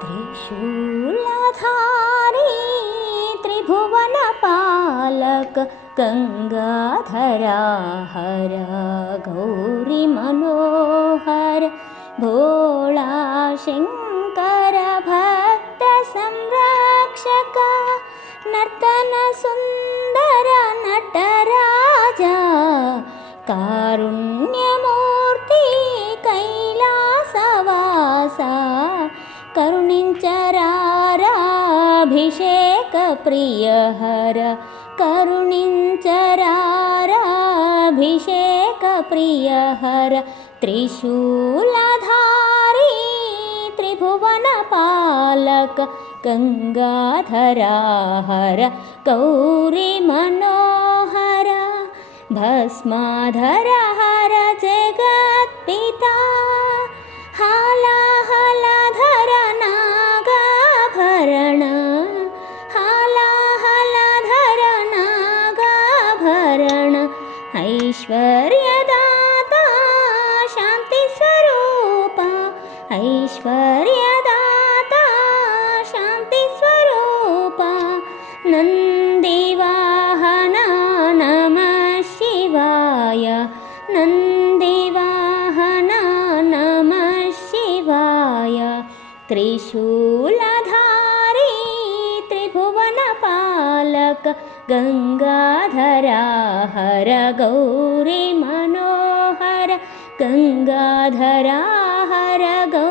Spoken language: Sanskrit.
त्रिशूलधारी त्रिभुवनपालक गंगाधरा हर गौरी मनोहर भोला शंकर भक्त संरक्षक नर्तन सुंदर नटराजा कारुण्यमूर्ति कैलासवासा करुणिंचराराभिषेक प्रियहर करुणिंचराराभिषेक प्रियहर त्रिशूलधारी त्रिभुवनपालक गंगाधरा हर गौरी मनोहर भस्माधर हर जगत्पिता हालाहलधर नागाभरण हालाहलधर नागाभरण ऐश्वर्यदाता शांति स्वरूप ऐश्वर्यदाता शांति स्वरूप नंदिवाहना नमः शिवाय नंदिवाहना नमः शिवाय त्रिशूलधारी त्रिभुवनपालक गंगाधरा हर गौरी मनोहर गंगाधरा हर गौरी